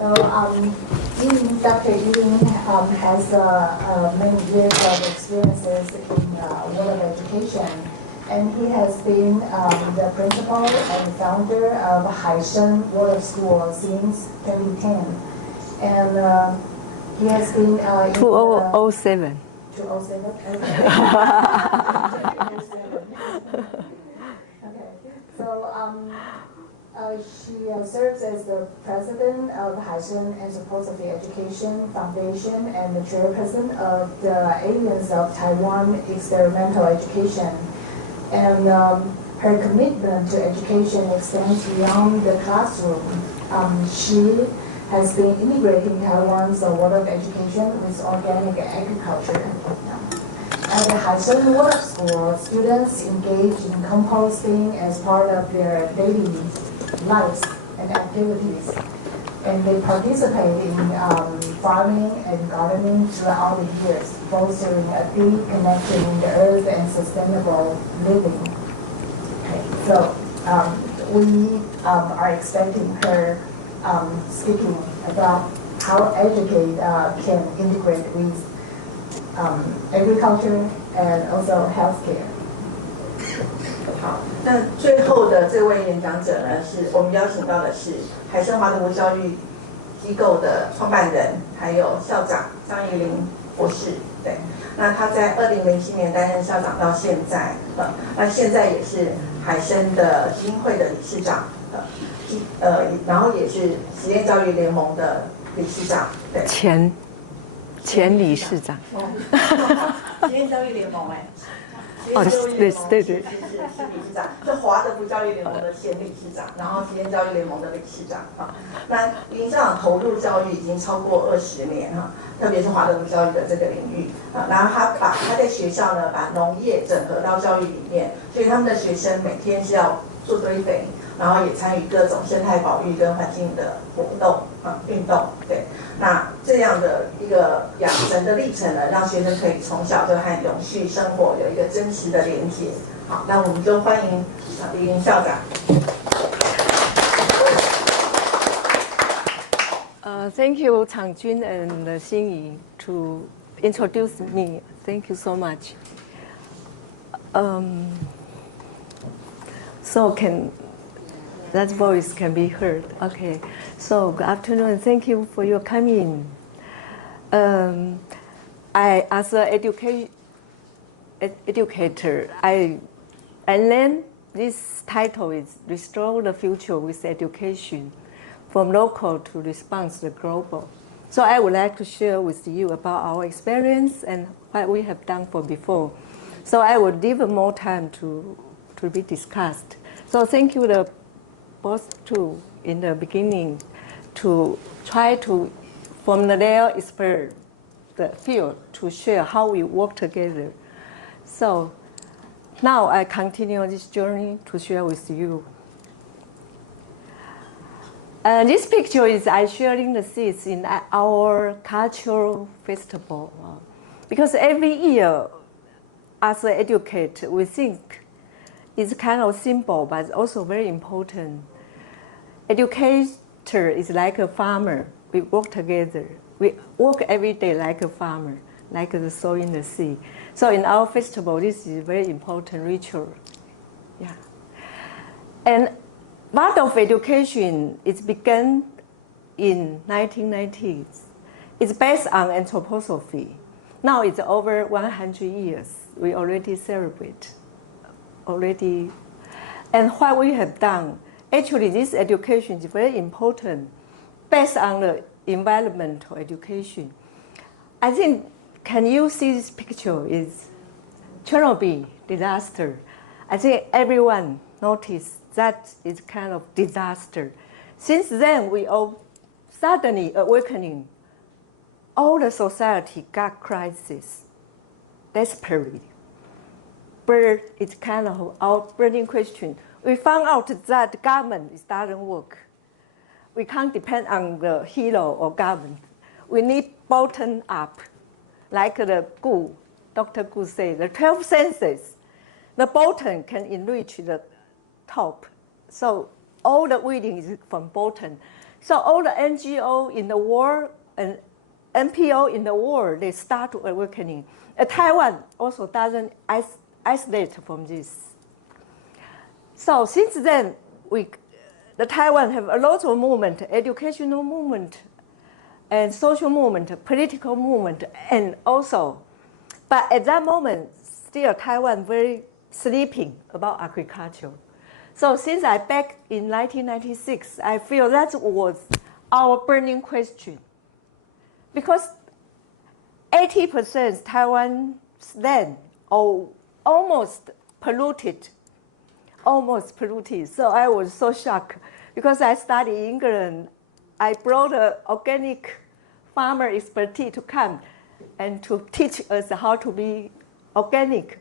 So, Dr. Yi-Ling has many years of experiences in world of education, and he has been the principal and founder of Hai-Siann Waldorf School since 2010, and he has been in 2007. 2007. Okay. So she serves as the president of Hai-Siann and Supposedly Education Foundation and the chairperson of the Aliens of Taiwan Experimental Education. And her commitment to education extends beyond the classroom. She has been integrating Taiwan's world of education with organic agriculture. At the Hai-Siann Waldorf School, students engage in composting as part of their daily lives and activities. And they participate in farming and gardening throughout the years, fostering a deep connection in the earth and sustainable living. Okay, so we are expecting her speaking about how educate can integrate with agriculture and also healthcare. 好，那最后的这位演讲者呢，是我们邀请到的是海声华德福教育机构的创办人，还有校长张宜玲博士。对，那他在2007年担任校长到现在，那现在也是海声的基金会的理事长，然后也是实验教育联盟的理事长。对，前理事长。实验教育联盟哦，对，是理事长，是华德福教育联盟的前理事长，然后实验教育联盟的理事长啊。那林校长投入教育已经超过20年哈，特别是华德福教育的这个领域啊。然后他在学校呢，把农业整合到教育里面，所以他们的学生每天是要做堆肥，然后也参与各种生态保育跟环境的活动运动。对，那这样的一个养成的历程呢，让学生可以从小就和永续生活有一个真实的连结。好，那我们就欢迎宜玲校长。Thank you, Chang and Xin-Yi, to introduce me. Thank you so much. So that voice can be heard. Okay. So good afternoon. Thank you for your coming. I, as an educator, I learned this title is Restore the Future with Education, from local to response to global. So I would like to share with you about our experience and what we have done for before. So I will give more time to be discussed. So thank you the both two in the beginning to try to, from their expert, the field, to share how we work together. So now I continue this journey to share with you. This picture is I sharing the seeds in our cultural festival. Because every year, as an educator, we think it's kind of simple, but also very important. Educator is like a farmer. We work together. We work every day like a farmer, like the soil in the sea. So in our festival, this is a very important ritual. Yeah. And Waldorf education is began in 1990s. It's based on anthroposophy. Now it's over 100 years. We already celebrate. And what we have done, actually this education is very important based on the environmental education. I think, can you see this picture is Chernobyl disaster. I think everyone noticed that is kind of disaster. Since then, we all suddenly awakening. All the society got crisis, desperately. But it's kind of our burning question. We found out that the government doesn't work. We can't depend on the hero or government. We need bottom up, like the Gu, Dr. Gu said, the 12 senses. The bottom can enrich the top. So all the reading is from bottom. So all the NGO in the world and NPO in the world, they start to awakening. Taiwan also doesn't isolate from this. So since then, the Taiwan have a lot of movement, educational movement, and social movement, political movement, and also, but at that moment, still Taiwan very sleeping about agriculture. So since I back in 1996, I feel that was our burning question. Because 80% Taiwan's land almost polluted. So I was so shocked because I studied in England. I brought an organic farmer expertise to come and to teach us how to be organic,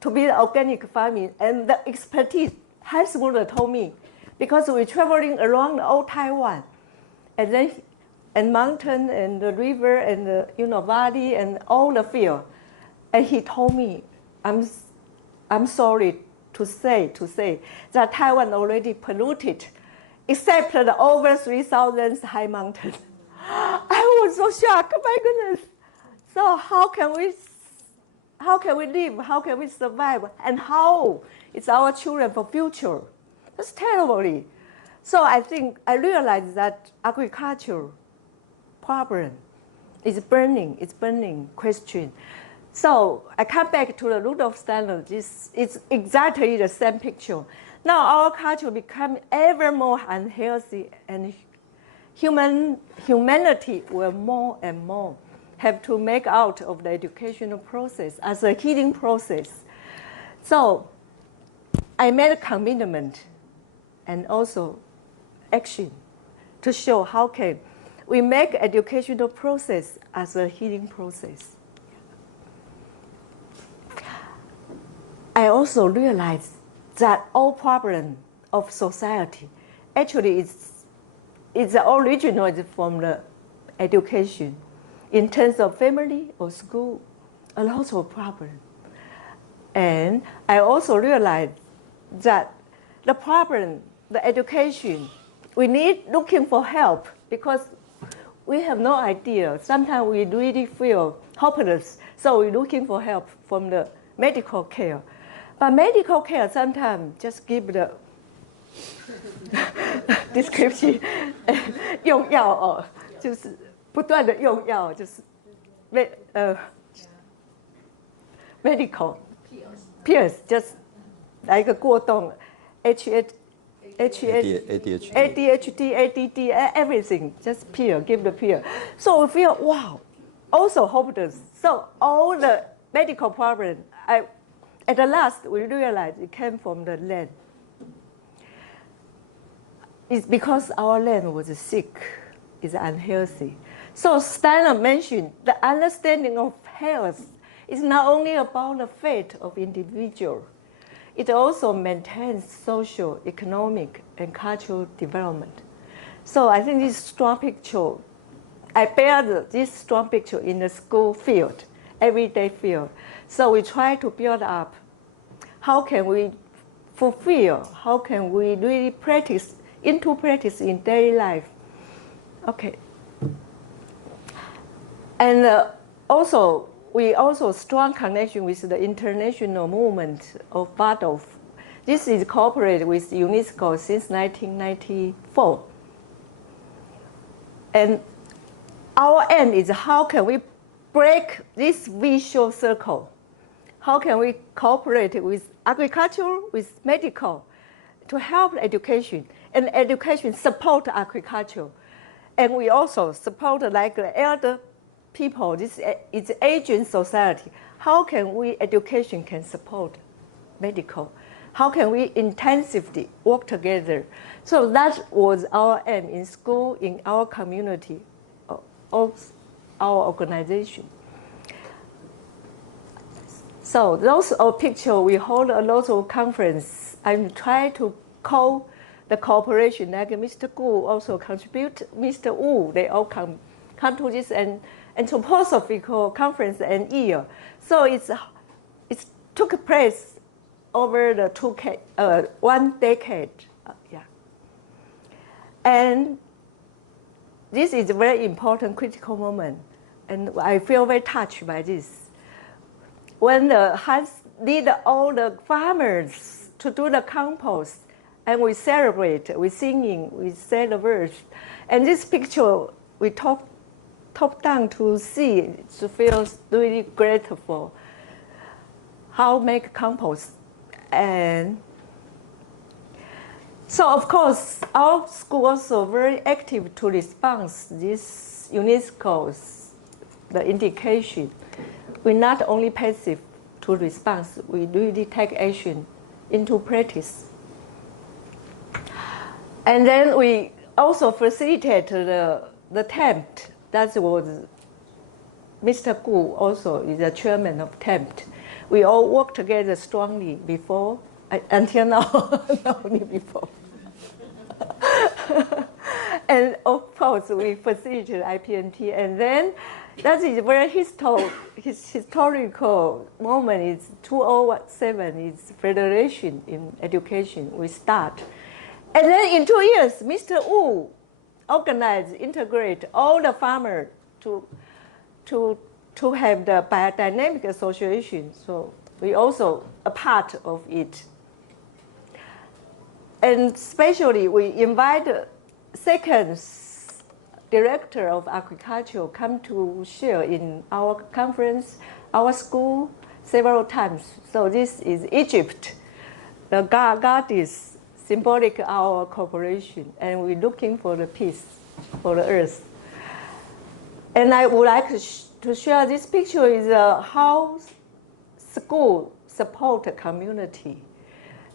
to be organic farming. And the expertise, Hai-Siann told me, because we're traveling around all Taiwan, and then and mountain and the river and the valley and all the field, and he told me, I'm sorry to say that Taiwan already polluted, except the over 3,000 high mountain. I was so shocked. My goodness. So how can we live? How can we survive? And how is our children for future? That's terribly. So I think I realized that agriculture problem is burning. It's burning question. So I come back to the Waldorf standard. It's exactly the same picture. Now our culture become ever more unhealthy, and humanity will more and more have to make out of the educational process as a healing process. So I made a commitment and also action to show how can we make educational process as a healing process. I also realized that all problem of society actually is original from the education. In terms of family or school, a lot of problem. And I also realized that the problem, the education, we need looking for help because we have no idea. Sometimes we really feel hopeless, so we're looking for help from the medical care. But medical care sometimes just give the description 用药哦，就是不断的用药，就是medical pills just 来一个过动 ADHD, ADD, everything, just pill, give the pill. So we feel, wow, also hopeless. So all the medical problem, at the last, we realized it came from the land. It's because our land was sick, is unhealthy. So Steiner mentioned the understanding of health is not only about the fate of individual. It also maintains social, economic, and cultural development. So I think this strong picture, I bear this strong picture in the school field, everyday field. So we try to build up how can we fulfill, how can we really practice in daily life. Okay. And also, we also strong connection with the international movement of Waldorf. This is cooperated with UNESCO since 1994. And our aim is how can we break this vicious circle? How can we cooperate with agriculture, with medical, to help education, and education support agriculture. And we also support like the elder people, this is aging society. How can we, education can support medical? How can we intensively work together? So that was our aim in school, in our community, of our organization. So those are pictures. We hold a lot of conference. I try to call the cooperation, like Mr. Gu also contribute, Mr. Wu, they all come to this anthroposophical conference and year. So it took place over the 1 decade. Yeah. And this is a very important critical moment, and I feel very touched by this. When the Hans lead all the farmers to do the compost, and we celebrate, we singing, we say the words, and this picture we top down to see, to feel really grateful. How make compost, and so of course our school also very active to respond this UNESCO's the indication. We're not only passive to respond, we really take action into practice. And then we also facilitate the TEMPT. That was Mr. Gu also is the chairman of TEMPT. We all work together strongly before, until now, not only before. And of course, we facilitate IPNT. And then that is very historical moment. Is 2007 is Federation in Education. We start. And then in 2 years, Mr. Wu organized, integrate all the farmers to have the biodynamic association. So we also a part of it. And especially we invite second director of agriculture come to share in our conference, our school several times. So this is Egypt, the goddess, symbolic our cooperation, and we're looking for the peace for the earth. And I would like to share this picture is how school support the community.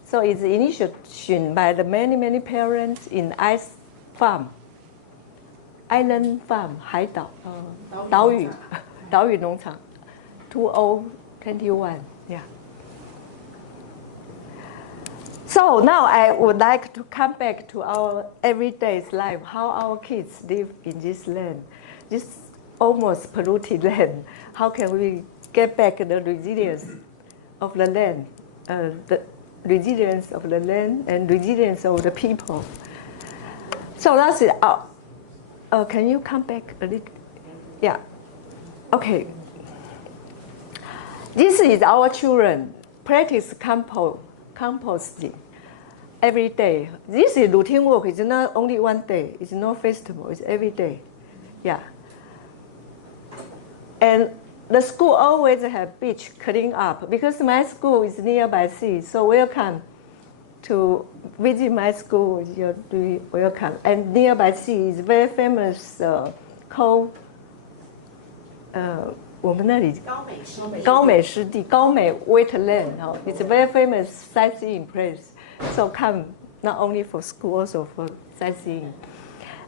So it's initiation by the many parents in Ice Farm, Island Farm, 海岛, 岛屿农场, 2021, yeah. So now I would like to come back to our everyday life, how our kids live in this land, this almost polluted land. How can we get back the resilience of the land, the resilience of the land and resilience of the people? So that's it. Can you come back a little? Yeah. Okay. This is our children practice composting every day. This is routine work. It's not only one day. It's not festival. It's every day. Yeah. And the school always have beach clean up because my school is nearby sea. So welcome to visit my school. You're welcome. And nearby sea is very famous called 我们那里高美湿地 wetland. It's a very famous sightseeing place. So come not only for school, also for sightseeing.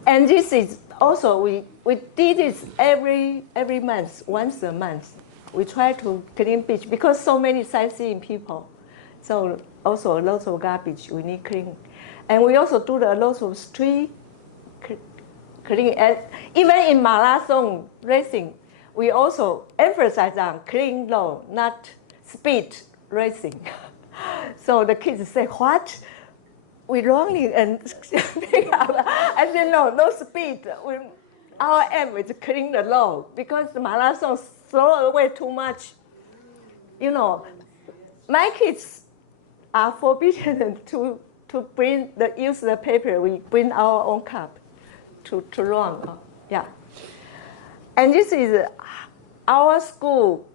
And this is also we did this every month, once a month. We try to clean beach because so many sightseeing people. So also a lot of garbage we need clean. And we also do a lot of street cleaning. And even in marathon racing, we also emphasize on clean road, not speed racing. So the kids say, what? We running and pick up. I said, no speed. Our aim is to clean the road because the marathon throw away too much. You know, my kids are forbidden to use the paper. We bring our own cup to run. Yeah. And this is our school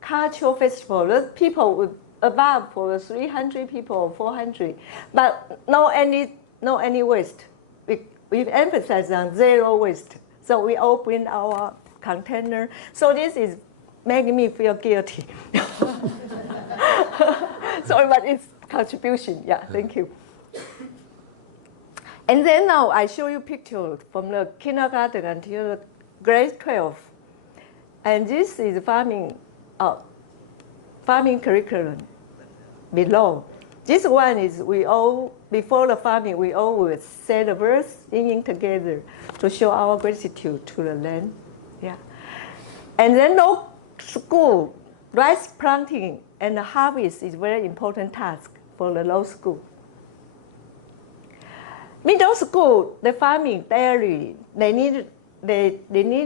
cultural festival. The people with above for 300 people or 400, but no any waste. We emphasize on zero waste. So we all bring our container. So this is making me feel guilty. Sorry, but it's contribution. Yeah, thank you. And then now I show you pictures from the kindergarten until the grade 12. And this is farming curriculum below. This one is we all, before the farming, we all would say the verse singing together to show our gratitude to the land. Yeah. And then no school, rice planting and the harvest is very important task for the low school. Middle school, the farming, dairy, they need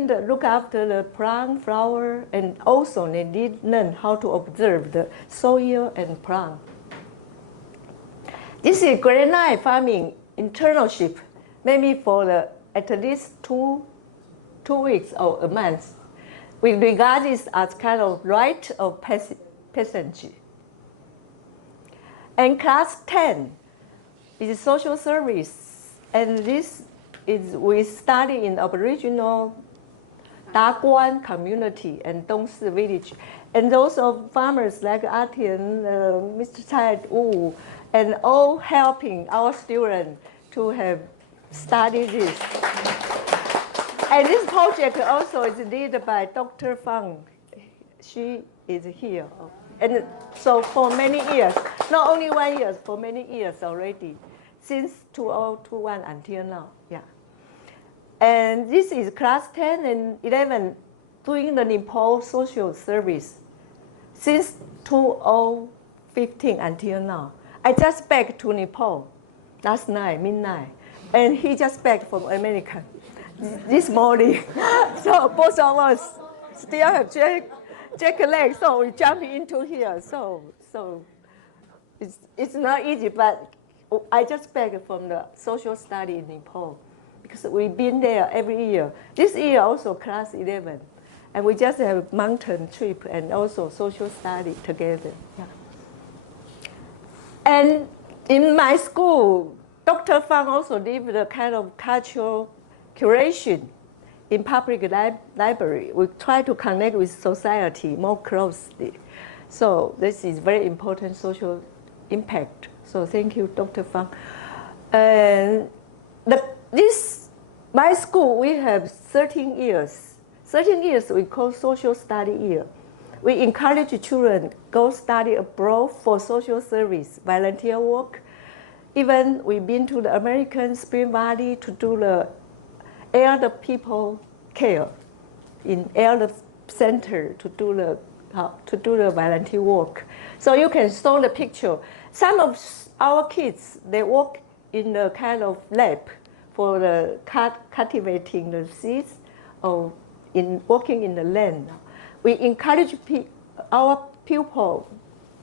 to look after the plant, flower, and also they need to learn how to observe the soil and plant. This is grade 9 farming internship, maybe for at least two weeks or a month. We regard this as kind of right of passage. And class 10 is social service, and this is we study in Aboriginal Daguan community and Dongsi village, and those of farmers like Hai-Siann, Mr. Chang, and all helping our students to have studied this. And this project also is led by Dr. Fang. She is here. And so for many years, not only 1 year, for many years already, since 2021 until now, yeah. And this is class 10 and 11 doing the Nepal social service since 2015 until now. I just back to Nepal last night, midnight, and he just back from America this morning. So both of us still have jet lag, so we jump into here. So it's not easy, but I just back from the social study in Nepal because we've been there every year. This year also class 11, and we just have mountain trip and also social study together. Yeah. And in my school, Dr. Fang also did the kind of cultural curation in public library. We try to connect with society more closely. So this is very important social impact. So thank you, Dr. Fang. And my school, we have 13 years. 13 years we call social study year. We encourage children go study abroad for social service, volunteer work. Even we've been to the American Spring Valley to do the elder people care in elder center to do the volunteer work. So you can show the picture. Some of our kids, they work in the kind of lab for the cultivating the seeds or in working in the land. We encourage our pupils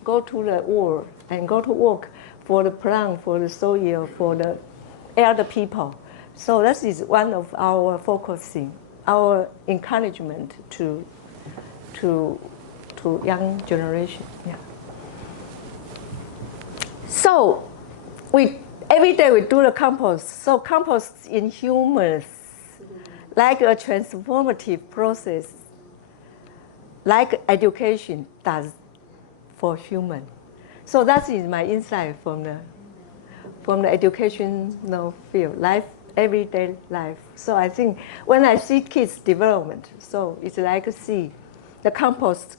go to the world and go to work for the plant, for the soil, for the elder people. So that is one of our focusing, our encouragement to young generation. Yeah. So every day we do the compost. So compost in humans, like a transformative process, like education does for human. So that is my insight from the educational field, life, everyday life. So I think when I see kids' development, so it's like a seed. The compost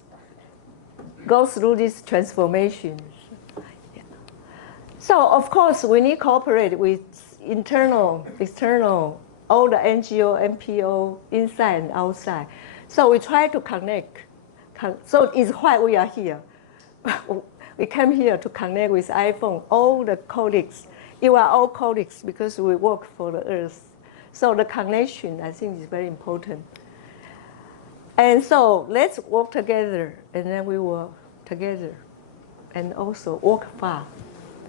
goes through this transformation. Yeah. So of course we need to cooperate with internal, external, all the NGO, NPO, inside and outside. So we try to connect. So it's why we are here. We came here to connect with iPhone, all the colleagues. You are all colleagues because we work for the earth. So the connection, I think, is very important. And so let's work together, and then we work together, and also work far.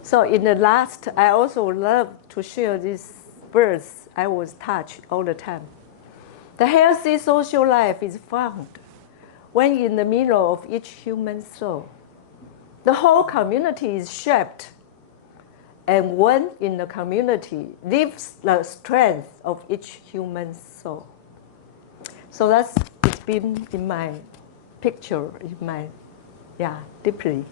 So in the last, I also love to share this verse. I was touched all the time. The healthy social life is found when in the middle of each human soul. The whole community is shaped, and one in the community lives the strength of each human soul. So it's been in my picture, in my, deeply.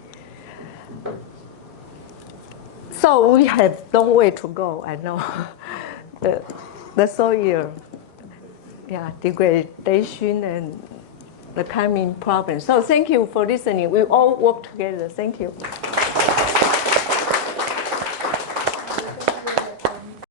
So we have long way to go, I know. The soil, degradation and the coming problem. So thank you for listening. We all work together. Thank you.